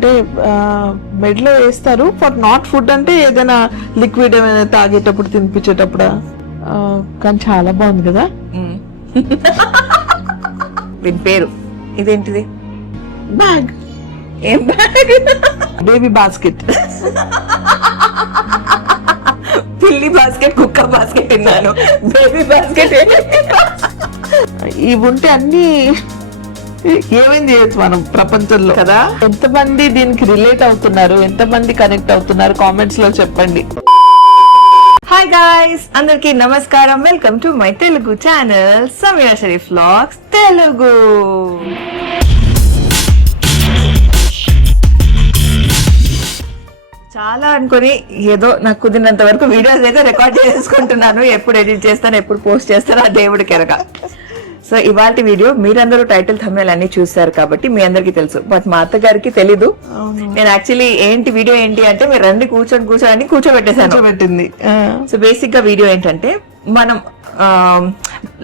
అంటే మెడలో వేస్తారు ఫర్ నాట్ ఫుడ్ అంటే ఏదైనా లిక్విడ్ ఏమైనా తాగేటప్పుడు తినిపించేటప్పుడు కానీ చాలా బాగుంది కదా. దీని పేరు ఇదేంటిది? బ్యాగ్. ఏం బ్యాగ్? Baby basket. పిల్లి బాస్కెట్, కుక్క బాస్కెట్ విన్నాను, బేబీ బాస్కెట్. ఇవి ఉంటే అన్ని ఏమేం చేయొచ్చు మనం ప్రపంచంలో కదా. ఎంతమంది దీనికి రిలేట్ అవుతున్నారు, ఎంతమంది కనెక్ట్ అవుతున్నారు కామెంట్స్ లో చెప్పండి. హాయ్ గాయ్స్, అందరికి నమస్కారం. Welcome to my Telugu channel Sameera Sharif vlogs Telugu. చాలా అనుకుని ఏదో నాకు కుదిరినంత వరకు వీడియోస్ అయితే రికార్డ్ చేసుకుంటున్నాను. ఎప్పుడు ఎడిట్ చేస్తాను, ఎప్పుడు పోస్ట్ చేస్తాను ఆ దేవుడికి ఎరగ. సో ఇవాళ వీడియో మీరందరూ టైటిల్ థంబ్నెయిల్ అన్ని చూసారు కాబట్టి మీ అందరికి తెలుసు, బట్ మా అత్తగారికి తెలీదు. నేను యాక్చువల్లీ ఏంటి వీడియో ఏంటి అంటే మీరు రండి కూర్చొని కూర్చోబెట్టేసాను. సో బేసిక్ గా వీడియో ఏంటంటే మనం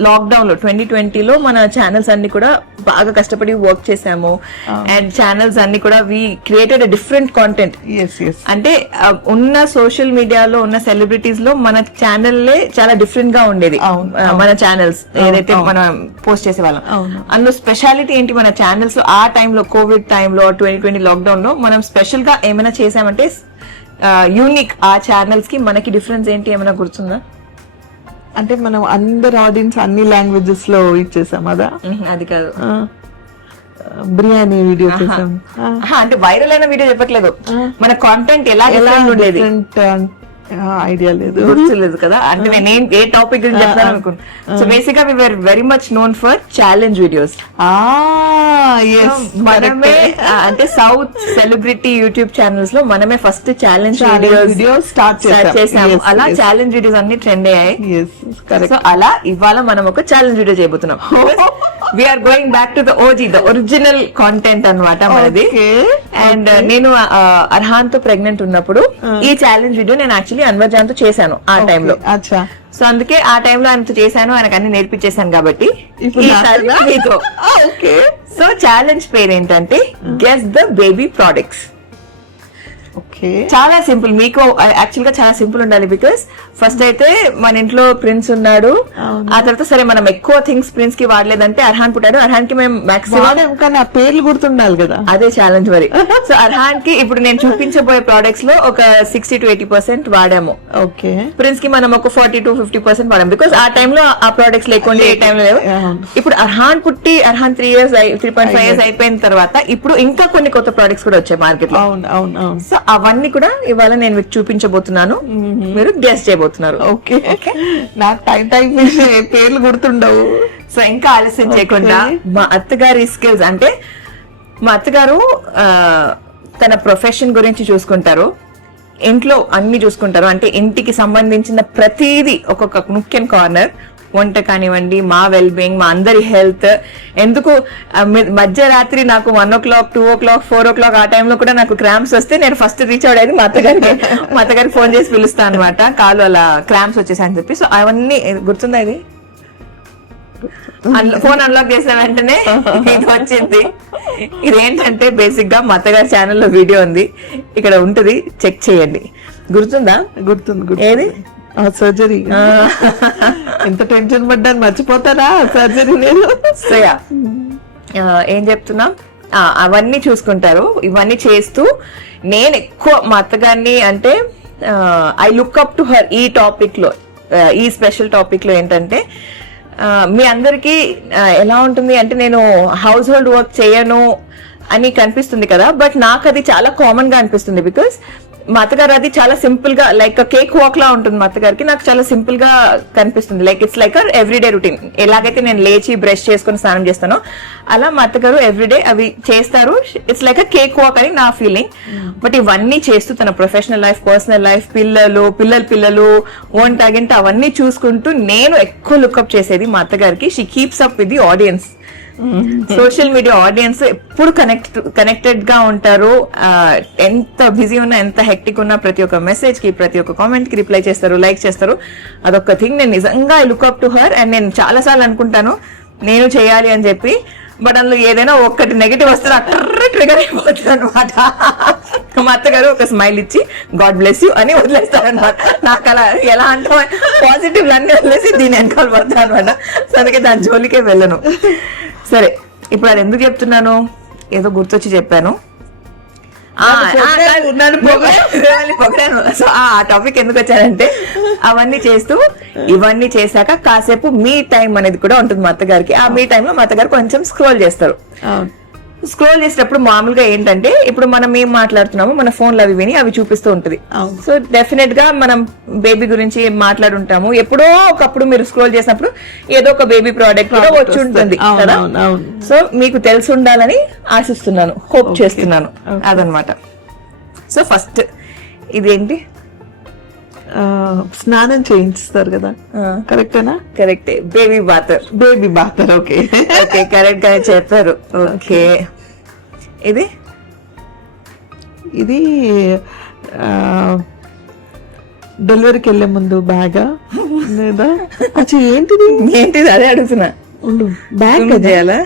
లాక్డౌన్ లో 2020లో మన ఛానల్స్ అన్ని కూడా బాగా కష్టపడి వర్క్ చేసాము. అండ్ ఛానల్స్ అన్ని కూడా we created a different content. అంటే ఉన్న సోషల్ మీడియాలో ఉన్న సెలబ్రిటీస్ లో మన ఛానల్లే చాలా డిఫరెంట్ గా ఉండేది. మన ఛానల్స్ ఏదైతే మనం పోస్ట్ చేసేవాళ్ళం అందులో స్పెషాలిటీ ఏంటి, మన ఛానల్స్ ఆ టైంలో కోవిడ్ టైంలో 2020 లాక్డౌన్ లో మనం స్పెషల్ గా ఏమైనా చేసామంటే యూనిక్ ఆ ఛానల్స్ కి మనకి డిఫరెన్స్ ఏంటి ఏమైనా గుర్తుందా? అంటే మనం అందరు ఆడియన్స్ అన్ని లాంగ్వేజెస్ లో ఇచ్చేసాం అదా? అది కాదు, బిర్యానీ వీడియో చేసాం. అంటే వైరల్ అయిన వీడియో చెప్పట్లేదు, మన కాంటెంట్ ఎలా ఉండేది ఐడియా లేదు, గుర్తులేదు కదా. అంటే నేను ఏ టాపిక్ గురించి చెప్తాను అనుకున్నాను. సో బేసిక్ గా we were very much known for challenge videos. మనమే అంటే సౌత్ సెలబ్రిటీ యూట్యూబ్ ఛానల్స్ లో మనమే ఫస్ట్ ఛాలెంజ్ వీడియోస్ స్టార్ట్ చేసాము. అలా ఛాలెంజ్ వీడియోస్ అన్ని ట్రెండ్ అయ్యాయి. సో అలా ఇవాళ మనం ఒక ఛాలెంజ్ వీడియో చేయబోతున్నాం. We're going back to the OG, the original content అన్నమాట మనది. అండ్ నేను అర్హాన్ తో ప్రెగ్నెంట్ ఉన్నప్పుడు ఈ ఛాలెంజ్ వీడియో నేను యాక్చువల్లీ అన్వర్ జాన్ తో చేశాను ఆ టైంలో. సో అందుకే ఆ టైంలో ఆయనతో చేశాను, ఆయనకు అన్ని నేర్పించేశాను కాబట్టి మీతో. సో ఛాలెంజ్ పేరు ఏంటంటే గెస్ ద బేబీ ప్రొడక్ట్స్. చాలా సింపుల్, మీకు యాక్చువల్ గా చాలా సింపుల్ ఉండాలి. బికాస్ ఫస్ట్ అయితే మన ఇంట్లో ప్రిన్స్ ఉన్నాడు, ఆ తర్వాత సరే మనం ఎక్కువ థింగ్స్ ప్రిన్స్ కి వాడలేదంటే అర్హాన్ పుట్టాడు. అర్హాన్ కి మేము మాక్సిమం కానీ ఆ పేర్లు గుర్తుండాలి కదా, అదే ఛాలెంజ్ మరి. సో అర్హాన్ కి ఇప్పుడు నేను చూపించబోయే ప్రొడక్ట్స్ లో ఒక 60 to 80% వాడాము. ఓకే, ప్రిన్స్ కి మనం ఒక 40 to 50% వాడాము. బికాస్ ఆ టైంలో ఆ ప్రొడక్ట్స్ లేకుండా ఏ టైంలో లేవు. ఇప్పుడు అర్హాన్ పుట్టి 3.5 years అయిపోయిన తర్వాత ఇప్పుడు ఇంకా కొన్ని కొత్త ప్రొడక్ట్స్ కూడా వచ్చాయి మార్కెట్ లో. సో అవన్నీ కూడా ఇవాళ నేను మీకు చూపించబోతున్నాను, మీరు గెస్ చేయబోతున్నారు. ఓకే, నాకు టైం పేర్లు గుర్తుండవు. సో ఇంకా ఆలస్యం చేయకుండా మా అత్తగారి స్కిల్స్, అంటే మా అత్తగారు తన ప్రొఫెషన్ గురించి చూసుకుంటారు, ఇంట్లో అన్ని చూసుకుంటారు. అంటే ఇంటికి సంబంధించిన ప్రతిదీ ఒక్కొక్క ముఖ్యం కార్నర్, వంట కానివ్వండి, మా వెల్ బీయింగ్, మా అందరి హెల్త్. ఎందుకు మధ్యరాత్రి నాకు 1 o'clock 2 o'clock 4 o'clock ఆ టైంలో కూడా నాకు క్రాంప్స్ వస్తే నేను ఫస్ట్ రీచ్ అవుట్ అయ్యేది మా అత్తగారికి ఫోన్ చేసి పిలుస్తాను అనమాట, కాలు అలా క్రాంప్స్ వచ్చేసాయని చెప్పి. సో అవన్నీ గుర్తుందా? ఇది ఫోన్ అన్లాక్ చేసిన వెంటనే ఇది వచ్చింది. ఇదేంటంటే బేసిక్ గా మా అత్తగారి ఛానల్లో వీడియో ఉంది, ఇక్కడ ఉంటది, చెక్ చేయండి. గుర్తుందా? గుర్తుంది. ఏది? సర్జరీ. ఎంత టెన్షన్ పడ్డాను, మర్చిపోతారా సర్జరీ నేను. ఏం చెప్తున్నా, అవన్నీ చూసుకుంటారు. ఇవన్నీ చేస్తూ నేను ఎక్కువ మా అత్తగారిని అంటే I look up to her. ఈ టాపిక్ లో, ఈ స్పెషల్ టాపిక్ లో ఏంటంటే మీ అందరికి ఎలా ఉంటుంది అంటే నేను హౌస్ హోల్డ్ వర్క్ చేయను అని కనిపిస్తుంది కదా, బట్ నాకు అది చాలా కామన్ గా అనిపిస్తుంది. బికాస్ మా అత్తగారు అది చాలా సింపుల్ గా లైక్ కేక్ వాక్ లా ఉంటుంది. మా అత్తగారికి నాకు చాలా సింపుల్ గా కనిపిస్తుంది. Like it's like everyday routine. ఎలాగైతే నేను లేచి బ్రష్ చేసుకుని స్నానం చేస్తానో అలా మా అత్తగారు ఎవ్రీడే అవి చేస్తారు. ఇట్స్ లైక్ కేక్ వాక్ అని నా ఫీలింగ్. బట్ ఇవన్నీ చేస్తూ తన ప్రొఫెషనల్ లైఫ్, పర్సనల్ లైఫ్, పిల్లలు వంట గింట అవన్నీ చూసుకుంటూ నేను ఎక్కువ లుక్అప్ చేసేది మా అత్తగారికి. She keeps up with the audience. Social media audience ఎప్పుడు కనెక్టెడ్ గా ఉంటారు. ఎంత బిజీ ఉన్నా, ఎంత హెక్టిక్ ఉన్నా ప్రతి ఒక్క మెసేజ్ కి, ప్రతి ఒక్క కామెంట్ కి రిప్లై చేస్తారు, లైక్ చేస్తారు. అదొక థింగ్ నేను నిజంగా I look up to her. And నేను చాలా సార్లు అనుకుంటాను నేను చేయాలి అని చెప్పి. బట్ అందులో ఏదైనా ఒక్కటి నెగిటివ్ వస్తే అట్టర్ ట్రిగర్ అయిపోతుంది అనమాట. మా అత్తగారు ఒక స్మైల్ ఇచ్చి గాడ్ బ్లెస్ యూ అని వదిలేస్తారనమాట. నాకు అలా ఎలా అంటే పాజిటివ్ అన్ని వదిలేసి దీని వెనకాల పడతాను అనమాట. సో అందుకే దాని జోలికే వెళ్ళను. సరే, ఇప్పుడు అది ఎందుకు చెప్తున్నాను, ఏదో గుర్తొచ్చి చెప్పాను. సో ఆ టాపిక్ ఎందుకు వచ్చానంటే, అవన్నీ చేస్తూ ఇవన్నీ చేశాక కాసేపు మీ టైం అనేది కూడా ఉంటుంది మా అత్తగారికి. ఆ మీ టైంలో మా అత్తగారు కొంచెం స్క్రోల్ చేస్తారు. స్క్రోల్ చేసేటప్పుడు మామూలుగా ఏంటంటే, ఇప్పుడు మనం ఏం మాట్లాడుతున్నామో మన ఫోన్లు అవి విని అవి చూపిస్తూ ఉంటది. సో డెఫినెట్ గా మనం బేబీ గురించి మాట్లాడుంటాము. ఎప్పుడో ఒకప్పుడు మీరు స్క్రోల్ చేసినప్పుడు ఏదో ఒక బేబీ ప్రోడక్ట్ కూడా వచ్చి ఉంటుంది కదా. సో మీకు తెలిసి ఉండాలని ఆశిస్తున్నాను, హోప్ చేస్తున్నాను. అదనమాట. సో ఫస్ట్ ఇదేంటి, స్నానం చేయించుతారు కదా, కరెక్టేనా? కరెక్టే, baby bather. Baby bather, okay okay, correct గా చెప్పారు. ఓకే, ఇది ఇది డెలివరీకి వెళ్ళే ముందు బ్యాగా లేదా అచ్చా ఏంటిది? ఏంటిది అదే అడుగుతున్నా. బ్యాగ్ చేయాలా?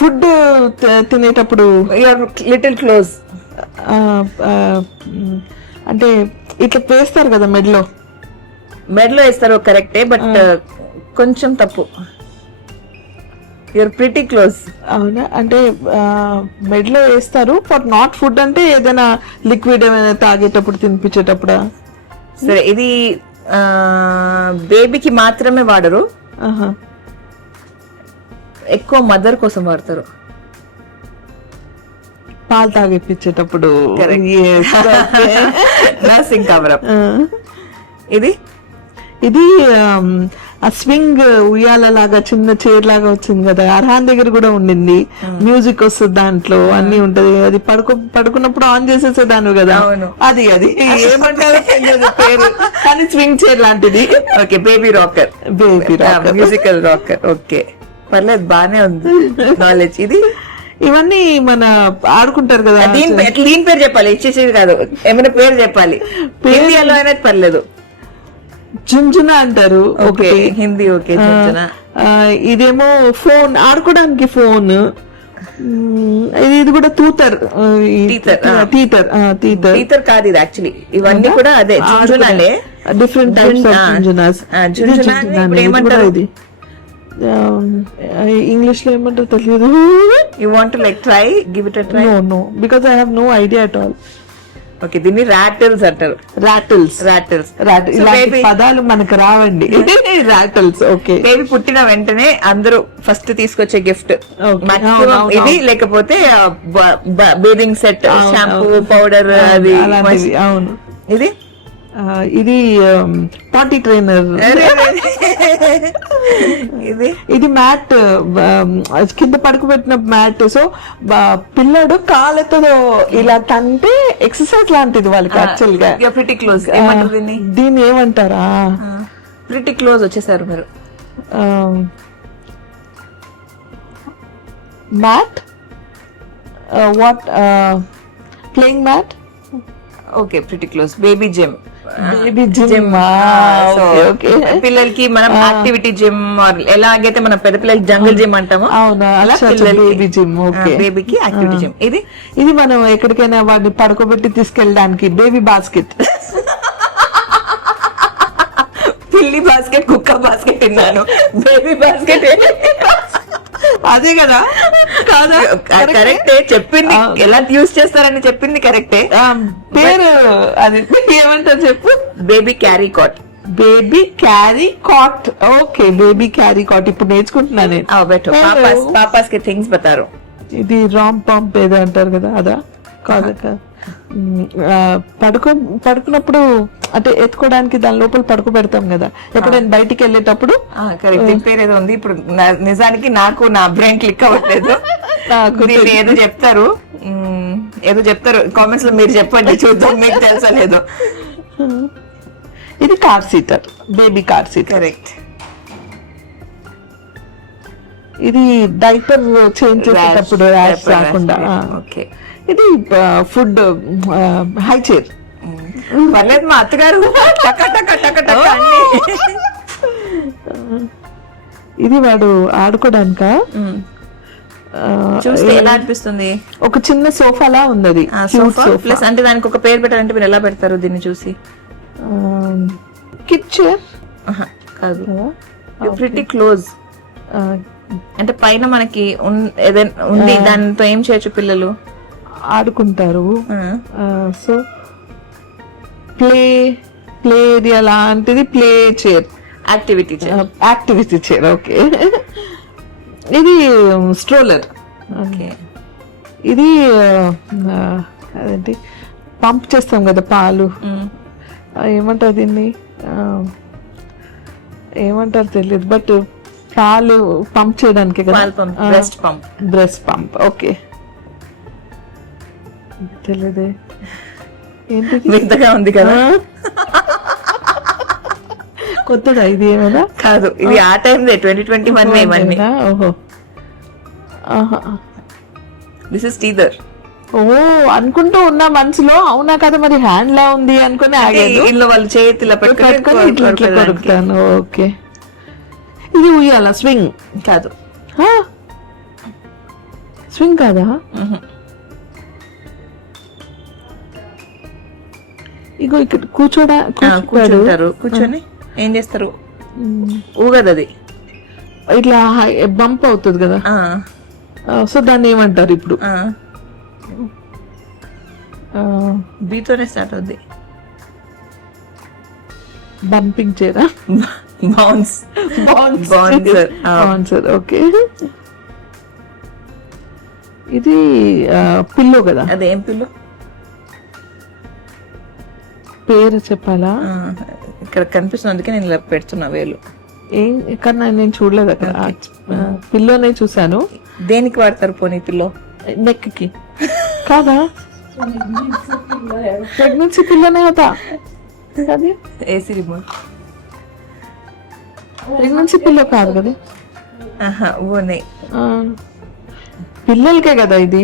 ఫుడ్ తినేటప్పుడు లిటిల్ క్లోజ్, అంటే ఇట్లా వేస్తారు కదా మెడలో. మెడలో వేస్తారు, కరెక్టే, బట్ కొంచెం తప్పు. You're pretty close. అవునా? అంటే మెడలో వేస్తారు ఫర్ నాట్ ఫుడ్ అంటే ఏదైనా లిక్విడ్ ఏమైనా తాగేటప్పుడు తినిపించేటప్పుడా? సరే, ఇది బేబీకి మాత్రమే వాడరు, ఎక్కువ మదర్ కోసం వాడతారు. పాలు తాగిపించేటప్పుడు. Nursing cover up. ఇది ఇది ఆ స్వింగ్ ఉయ్యాల లాగా చిన్న చైర్ లాగా వచ్చింది కదా, అర్హాన్ దగ్గర కూడా ఉండింది. మ్యూజిక్ వస్తుంది దాంట్లో, అన్ని ఉంటది. అది పడుకున్నప్పుడు ఆన్ చేసేసేదాను కదా, అది ఏమంటారు పేరు, కానీ స్వింగ్ చైర్ లాంటిది. Okay, baby rocker. Baby rocker, musical rocker. Okay, పర్లేదు, బానే ఉంది నాలెడ్జ్. ఇది ఇవన్నీ మన ఆడుకుంటారు కదా. దీని పేరు చెప్పాలి, ఇచ్చేసేది కాదు, ఏమైనా పేరు చెప్పాలి. హిందీలో అనేది పర్లేదు. జుంజున అంటారు. ఓకే, హిందీ. ఓకే, జుంజున. ఇదేమో ఫోన్ ఆడుకోవడానికి ఫోన్. ఇది కూడా తూతర్. టీతర్ కాదు ఇది యాక్చువల్లీ. ఇవన్నీ కూడా అదే జుంజునాలే, డిఫరెంట్ టైప్స్ ఆఫ్ జుంజునాస్. ఏమంటారు ఇది ఇంగ్లీష్ లో ఏమంటారు తెలియదు. You want to like try, give it a try? No, because I have no idea at all. Okay, దీన్ని రాటిల్స్ అంటారు. రాటిల్స్. పదాలు మనకు రావండి. రాటిల్స్. ఓకే, బేబీ పుట్టిన వెంటనే అందరూ ఫస్ట్ తీసుకొచ్చే గిఫ్ట్ ఇది, లేకపోతే బేదింగ్ సెట్, షాంపూ, పౌడర్, అది. అవును. ఇది పార్టీ ట్రైనర్. ఇది మ్యాట్, కింద పడుకోబెట్టిన మ్యాట్. సో పిల్లడు కాళ్ళతో ఇలా తంటే ఎక్సర్సైజ్ లాంటిది వాళ్ళకి యాక్చువల్ గా. Pretty close. దీన్ని ఏమంటారా? ప్రిటీ క్లోజ్ వచ్చేసారు మీరు. Mat, what, playing mat. Okay, pretty close. Baby gym. పిల్లలకి మనం యాక్టివిటీ జిమ్, ఎలాగైతే మనం పెద్ద పిల్లలకి జంగల్ జిమ్ అంటామో అలా బేబీ జిమ్. బేబీకి యాక్టివిటీ జిమ్. ఇది మనం ఎక్కడికైనా వాడిని పడుకోబెట్టి తీసుకెళ్ళడానికి బేబీ బాస్కెట్. పిల్లి బాస్కెట్, కుక్క బాస్కెట్ విన్నాను. బేబీ బాస్కెట్ అదే కదా? కాదా? కరెక్టే, చెప్పింది ఎలా యూజ్ చేస్తారని చెప్పింది కరెక్టే. పేరు అది ఏమంటారు చెప్పు? Baby carry cot. Baby carry cot. Okay, baby carry cot ఇప్పుడు నేర్చుకుంటున్నాను నేను. పాపాస్ కి థింగ్స్ బతారు. ఇది రామ్ పంప్ ఏదో అంటారు కదా, అదా? కాదు. పడుకున్నప్పుడు అంటే ఎత్తుకోవడానికి దాని లోపల పడుకోబెడతాం కదా ఎప్పుడైనా బయటికి వెళ్ళేటప్పుడు. కరెక్ట్, పేరు ఏదో ఉంది. ఇప్పుడు నిజానికి నాకు నా బ్రెయిన్ క్లిక్ అవ్వట్లేదు. ఏదో చెప్తారు కామెంట్స్ లో, మీరు చెప్పండి చూద్దాం మీకు తెలుసా లేదో. ఇది car seater, baby car seater. Correct. ఇది డైపర్ చేంజ్ చేసేటప్పుడు ర్యాష్ రాకుండా. ఓకే, ఇది ఫుడ్ హై చైర్. పర్లేదు, మా అత్తగారు ఇది వాడు ఆడుకోడానిక చూస్తే ఎలా అనిపిస్తుంది? ఒక చిన్న సోఫాలా ఉంది అది. సోఫా ప్లస్ అంటే దానికి ఒక పేరు పెట్టాలంటే మీరు ఎలా పెడతారు దీన్ని చూసి? కిడ్ చైర్ కాదు, ప్రిటీ క్లోజ్. అంటే పైన మనకి ఏదైనా ఉంది, దానితో ఏం చేయొచ్చు పిల్లలు? ఆడుకుంటారు. సో ప్లే ఏరియా లాంటిది, play chair, activity chair. Okay. ఇది స్ట్రోలర్. ఓకే. ఇది అదేంటి పంప్ చేస్తాం కదా పాలు, ఏమంటారు దీన్ని, ఏమంటారు తెలియదు, బట్ పాలు పంప్ చేయడానికి కదా, బ్రెస్ట్ పంప్. ఓకే, తెలియదే ఏంటి, వింతగా ఉంది కదా. కొత్తదా ఇది? ఏమైనా కాదు, ఇది ఆ టైం 2021 ఇవన్నీ. ఓహో, దిస్ ఇస్ టీదర్. ఓ అనుకుంటూ ఉన్నా మనసులో, అవునా కదా మరి హ్యాండ్ లా ఉంది అనుకుని ఆగాను. ఇల్లు వాళ్ళు చేతిలో పెట్టుకొని ఇట్లా కొరుకుతాను. ఓకే. ఇది ఉయ్యాల, స్వింగ్ కాదు. స్వింగ్ కాదా? ఇగో ఇక్కడ కూర్చుంటారు. కూర్చొని ఏం చేస్తారు? ఊగదు అది, ఇట్లా బంప్ అవుతుంది కదా. సో దాన్ని ఏమంటారు ఇప్పుడు? బీతోనే స్టార్ట్ అవుద్ది. బంపింగ్ చైరా? బౌన్సర్. ఓకే. ఇది పిల్లో కదా? అదేం పిల్లో? పేరు చెప్పాలా? ఇక్కడ కనిపిస్తుంది, అందుకే నేను ఇలా పెడుతున్నా వేలు. ఏం ఇక్కడ నేను చూడలేదు అక్కడ. పిల్లోనే చూసాను. దేనికి వాడతారు పోనీ పిల్లో? నెక్ కి కాదా? ప్రెగ్నెన్సీ పిల్లోనే కదా అది. AC remote. ప్రెగ్నెన్సీ పిల్లో కాదు కదా. ఓనే పిల్లలకే కదా ఇది.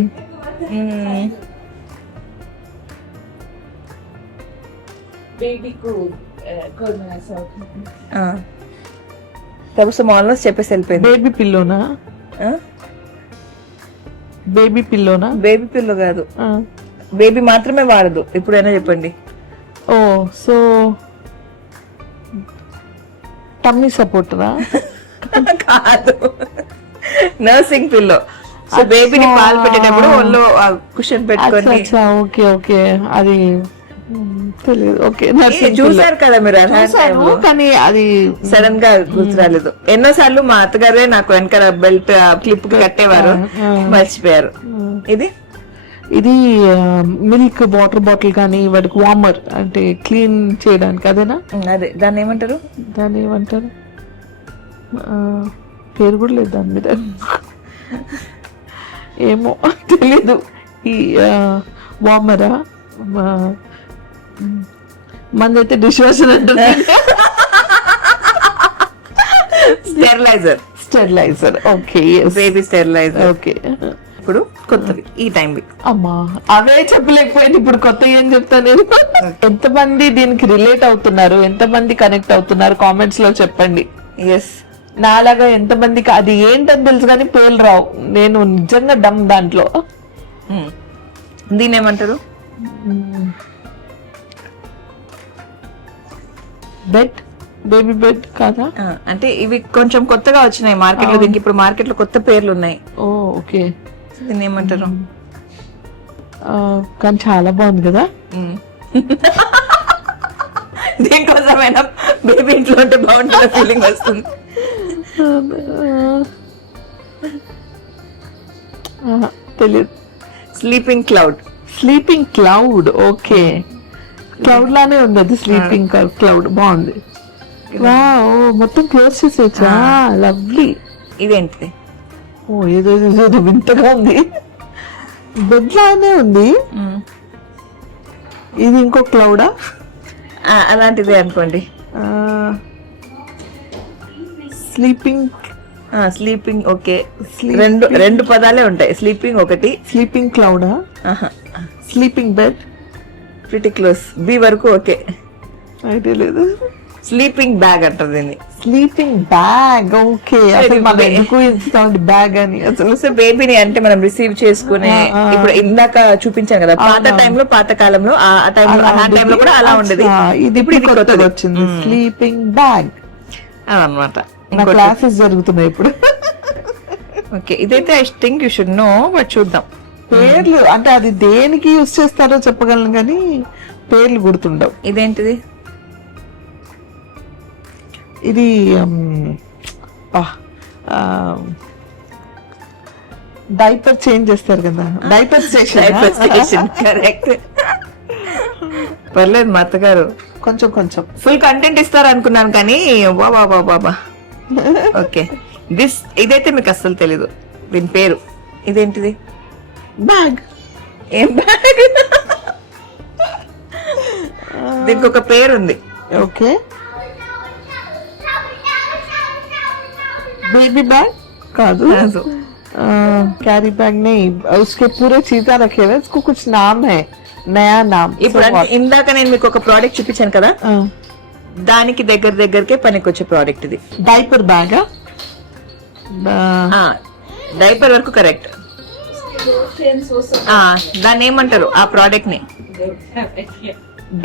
ఆల్మోస్ట్ చెప్పేసి వెళ్ళిపోయింది. బేబీ పిల్లోనా? బేబీ పిల్లోనా? బేబీ పిల్లో కాదు, బేబీ మాత్రమే వాడదు. ఇప్పుడైనా చెప్పండి. ఓ, సో టమ్మీ సపోర్టరా? కాదు, నర్సింగ్ పిల్లో. సో బేబీని పాలు పెట్టేటప్పుడు ఒళ్ళో కుషన్ పెట్టుకొని. ఓకే ఓకే, అది తెలియదు. ఓకే, చూసారు కదా మీరు, కానీ అది సడన్ గా గుర్తు రాలేదు. ఎన్నోసార్లు మా అత్తగారే నాకు వెనకాల బెల్ట్ క్లిప్ కట్టేవారు, మర్చిపోయారు. ఇది మిల్క్ వాటర్ బాటిల్ కానీ వాడికి వార్మర్ అంటే క్లీన్ చేయడానికి, అదేనా? అదే, దాన్ని ఏమంటారు? పేరు కూడా లేదు దాని మీద, ఏమో తెలీదు. ఈ వార్మరా? మందైతే డిష్ వాషర్ అంటారు. Steriliser. Okay, baby steriliser. Okay. ఇప్పుడు కొత్తవి ఈ టైం. అమ్మా, అవే చెప్పలేకపోయింది, ఇప్పుడు కొత్త ఏం చెప్తా నేను. ఎంతమంది దీనికి రిలేట్ అవుతున్నారు, ఎంతమంది కనెక్ట్ అవుతున్నారు కామెంట్స్ లో చెప్పండి. ఎస్, నాలాగా ఎంతమందికి అది ఏంటని తెలుసు కానీ పేర్లు రావు. నేను నిజంగా డమ్ దాంట్లో. దీని ఏమంటారు? బెడ్, బేబీ బెడ్ కాదా? అంటే ఇవి కొంచెం కొత్తగా వచ్చినాయి మార్కెట్ లో. దీనికి ఇప్పుడు మార్కెట్ లో కొత్త పేర్లు ఉన్నాయి. ఓ, ఓకే. దీన్ని ఏమంటారు? కానీ చాలా బాగుంది కదా. దీనికోసమైనా బేబీ ఇంట్లో ఉంటే బాగుంటుంది ఫీలింగ్ వస్తుంది. తెలియదు. Sleeping cloud. ఓకే, క్లౌడ్ లానే ఉంది అది. స్లీపింగ్ క్లౌడ్ బాగుంది. వావ్, మొత్తం క్లోజ్ చేసేచ్చా? లవ్లీ. ఇదేంటిది? ఓ, ఏదో వింతగా ఉంది. బెడ్ లానే ఉంది. ఇది ఇంకో క్లౌడా? అలాంటిదే అనుకోండి. స్లీపింగ్. ఓకే, రెండు పదాలే ఉంటాయి. స్లీపింగ్ ఒకటి, స్లీపింగ్ క్లౌడా? Sleeping bed, pretty close. B వరకు ఓకే. ఐడియా లేదు. స్లీపింగ్ బ్యాగ్ అంటారు దీన్ని. Sleeping bag. ఓకే, అసలు మనం ఎందుకు ఇస్తామండి బ్యాగ్ అని అసలు. సో బేబీని అంటే మనం రిసీవ్ చేసుకునే, ఇప్పుడు ఇందాక చూపించాను కదా పాత టైంలో, పాత కాలంలో ఆ టైంలో కూడా అలా ఉండేది. ఇది ఇప్పుడు కొత్తగా వచ్చింది స్లీపింగ్ బ్యాగ్ అదనమాట. నా క్లాసెస్ జరుగుతున్నాయి ఇప్పుడు. ఓకే, ఇదైతే I think you should know, but చూద్దాం. పేర్లు అంటే అది దేనికి యూస్ చేస్తారో చెప్పగలను కానీ పేర్లు గుర్తుండవు. ఇదేంటిది? ఇది డైపర్ చేంజ్ చేస్తారు కదా, డైపర్ స్టేషన్. కరెక్ట్. పర్లేదు మా అత్తగారు కొంచెం కొంచెం ఫుల్ కంటెంట్ ఇస్తారు అనుకున్నాను కానీ బాబా బాబా. ఓకే, ఇదైతే మీకు అస్సలు తెలీదు దీని పేరు. ఇదేంటిది? బ్యాగ్. ఏం బ్యాగ్? దీనికి ఒక పేరు ఉంది. ఓకే, बेबी बैग कादू, कैरी बैग नहीं, उसके पूरे चीजा रखे हुए, उसको कुछ नाम है, नया नाम. ఇప్పుడు ఇందాక నేను మీకు ఒక ప్రోడక్ట్ చూపించాను కదా, దానికి దగ్గరకే పనికొచ్చే ప్రోడక్ట్ ఇది. Diaper bag. డైపర్ వరకు కరెక్ట్. దాన్ని ఏమంటారు ఆ ప్రోడక్ట్ ని?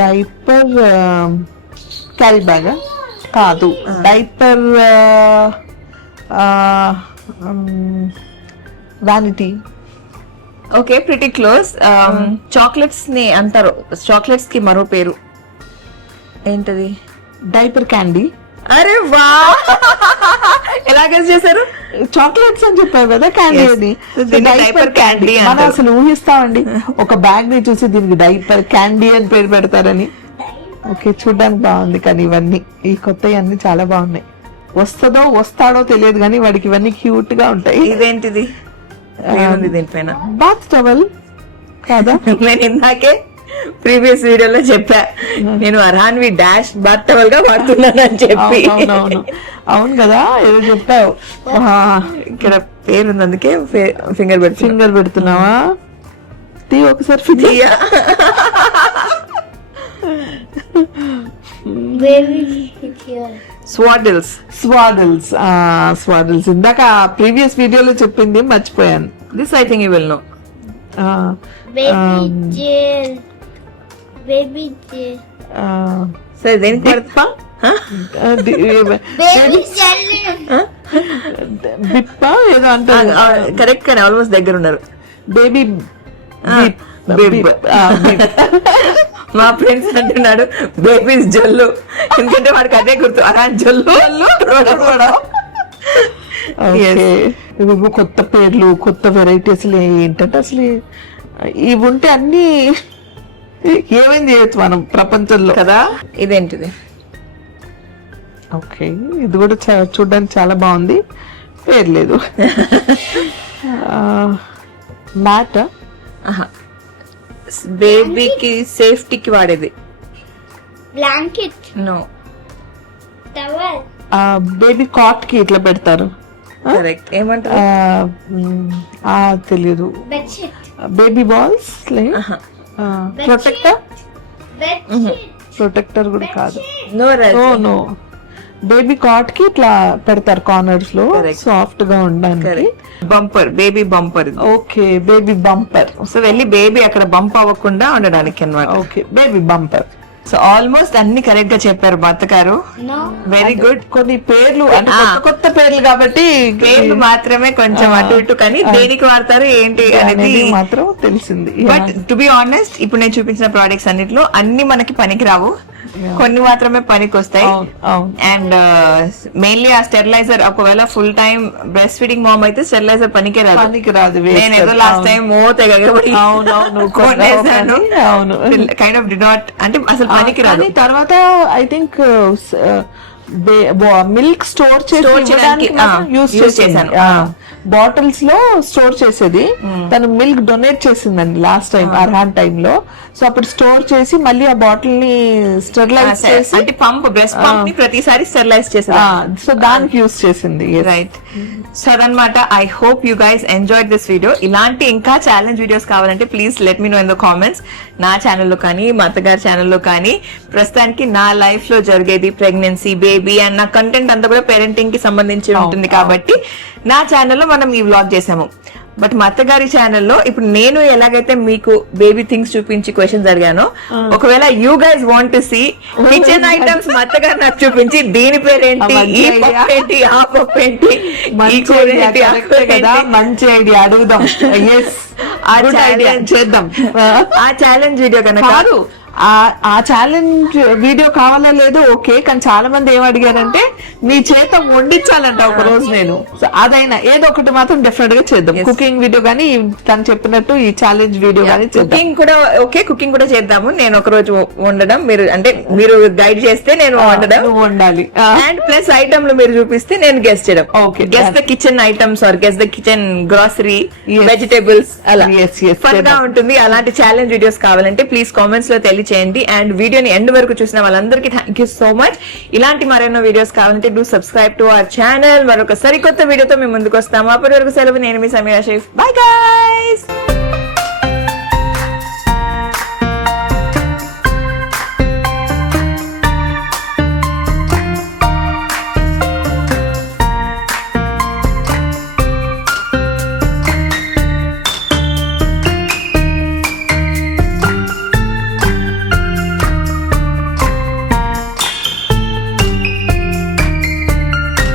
డైపర్ క్యారీ బ్యాగ్ కాదు, diaper vanity. Okay, pretty close. Chocolates ని అంటారు, చాక్లెట్స్ కి మరో పేరు ఏంటది? Diaper candy. అరే వా, ఎలా గెస్ చేశారు? చాక్లెట్స్ అని చెప్పారు కదా, క్యాండీ అని. డైపర్ క్యాండీ మనం అసలు ఊహిస్తామండి ఒక బ్యాగ్ ని చూసి దీనికి డైపర్ క్యాండీ అని పేరు పెడతారని. ఓకే, చూడ్డానికి బాగుంది కానీ ఇవన్నీ ఈ కొత్తవి అన్ని చాలా బాగున్నాయి. వస్తాడో తెలియదు కానీ వాడికి ఇవన్నీ క్యూట్ గా ఉంటాయి. ఇదేంటిది? దీనిపైన బాత్ టవల్ కాదా? నేను ఇందాకే ప్రీవియస్ వీడియోలో చెప్పా, నేను అర్హాన్వి డాష్ బాత్ టవల్ గా వాడుతున్నాను అని చెప్పి. అవును కదా, ఏదో చెప్పావు. ఇక్కడ పేరుంది అందుకే ఫింగర్ పెడుతున్నావా? తీ ఒకసారి స్వాడిల్స్ ఇందాక ప్రీవియస్ వీడియోలో చెప్పింది మర్చిపోయాను. This I think you will know. సరే, దేనికి పడతా? బిప్ప ఏదో అంటారు. కరెక్ట్ కానీ ఆల్మోస్ట్ దగ్గర ఉన్నారు. బేబీ మా ఫ్రెండ్స్ అంటున్నాడు బేబీస్ జల్లు, ఎందుకంటే వాడికి అదే గుర్తు, అలా జల్లు. కొత్త పేర్లు, కొత్త వెరైటీస్ ఏంటంటే అసలు ఇవి ఉంటే అన్ని ఏమైంది చేయొచ్చు మనం ప్రపంచంలో కదా. ఇదేంటిది? ఓకే, ఇది కూడా చూడడానికి చాలా బాగుంది, పేరు లేదు. మ్యాట్. బేబీకి సేఫ్టీకి వాడేది. Blanket. No. Towel. Baby cot కి ఇట్లా పెడతారు. కరెక్ట్. ఏమంటారు? తెలియదు. బెడ్షీట్. Baby balls. ప్రొటెక్టర్ కూడా కాదు. నో. బేబీ కాట్ కి ఇట్లా పెడతారు కార్నర్స్ లో, సాఫ్ట్ గా ఉండడానికి. Bumper, baby bumper. Okay, baby bumper. So వెళ్ళి బేబీ అక్కడ బంప్ అవ్వకుండా ఉండడానికి అన్నమాట. Okay, baby bumper. So almost అన్ని కరెక్ట్ గా చెప్పారు భర్త గారు. Very good. కొన్ని పేర్లు అంటే కొత్త పేర్లు కాబట్టి పేర్లు మాత్రమే కొంచెం అటు ఇటు, కానీ దేనికి వాడతారు ఏంటి అనేది మాత్రం తెలిసింది. బట్ టు బి ఆనెస్ట్, ఇప్పుడు నేను చూపించిన ప్రోడక్ట్స్ అన్నిట్లో అన్ని మనకి పనికి రావు, కొన్ని మాత్రమే పనికి వస్తాయి. అండ్ మెయిన్లీ ఆ స్టెరిలైజర్, ఒకవేళ full time breast feeding mom అయితే స్టెరిలైజర్ పనికి రాదు. నేను ఏదో last time kind of didn't, అంటే అసలు పనికి రాదు. తర్వాత ఐ థింక్ మిల్క్ స్టోర్ చేయడానికి యూజ్ చేశాను. బాటిల్స్ లో స్టోర్ చేసేది. తను మిల్క్ డొనేట్ చేసిందండి లాస్ట్ టైం అర్హాన్ టైంలో. సో అప్పుడు స్టోర్ చేసి మళ్ళీ ఆ బాటిల్ ని స్టెరిలైజ్ చేసి అంటే పంప్ బ్రెస్ట్ పంప్ ని ప్రతిసారి స్టెరిలైజ్ చేసేది. సో దానికి యూస్ చేసింది. రైట్. సో అదనమాట. I hope you guys enjoyed this video. ఇలాంటి ఇంకా ఛాలెంజ్ వీడియోస్ కావాలంటే please let me know in the comments. నా ఛానల్లో కానీ మా అత్తగారి ఛానల్లో కానీ ప్రస్తుతానికి నా లైఫ్ లో జరిగేది ప్రెగ్నెన్సీ, బేబీ అండ్ నా కంటెంట్ అంతా కూడా పేరెంటింగ్ కి సంబంధించి ఉంటుంది కాబట్టి నా ఛానల్లో మనం ఈ వ్లాగ్ చేసాము. బట్ మా అత్తగారి ఛానల్లో ఇప్పుడు నేను ఎలాగైతే మీకు బేబీ థింగ్స్ చూపించి క్వశ్చన్స్ అడిగానో, ఒకవేళ you guys want to see kitchen items మా అత్తగారు నాకు చూపించి దీని పేరేంటి, ఈ పప్పు ఏంటి, ఆ పప్పు ఏంటి, ఈ కూర ఏంటి, ఆ కూర ఏంటి, మంచి ఐడియా, అడుగుదాం. చేద్దాం. ఆ ఛాలెంజ్ వీడియో కనుక కాదు, ఆ ఛాలెంజ్ వీడియో కావాలా లేదు ఓకే, కానీ చాలా మంది ఏం అడిగారంటే నీ చేత వండించాలంట ఒక రోజు నేను. సో అదైనా ఏదో ఒకటి మాత్రం డెఫినెట్ గా చేద్దాం. కుకింగ్ వీడియో కానీ తను చెప్పినట్టు ఈ ఛాలెంజ్ వీడియో కానీ చేద్దాం. కుకింగ్ కూడా ఓకే, కుకింగ్ కూడా చేద్దాము. నేను ఒక రోజు వండడం, మీరు అంటే మీరు గైడ్ చేస్తే నేను వండడం, వండాలి. అండ్ ప్లస్ ఐటమ్లు మీరు చూపిస్తే నేను గెస్ట్ చేయడం. Okay, guess the kitchen items or guess the kitchen grocery, vegetables, అలా ఫన్ గా ఉంటుంది. అలాంటి ఛాలెంజ్ వీడియోస్ కావాలంటే ప్లీజ్ కామెంట్స్ లో తెలియచేయండి. అండ్ వీడియోని ఎండ్ వరకు చూసిన వాళ్ళందరికీ థ్యాంక్ యూ సో మచ్. ఇలాంటి మరెన్నో వీడియోస్ కావాలంటే do subscribe to our channel. మరొక సరికొత్త వీడియోతో మేము ముందుకు వస్తాము. అప్పటి వరకు సెలవు. నేను మీ సమీరా షరీఫ్. Bye guys.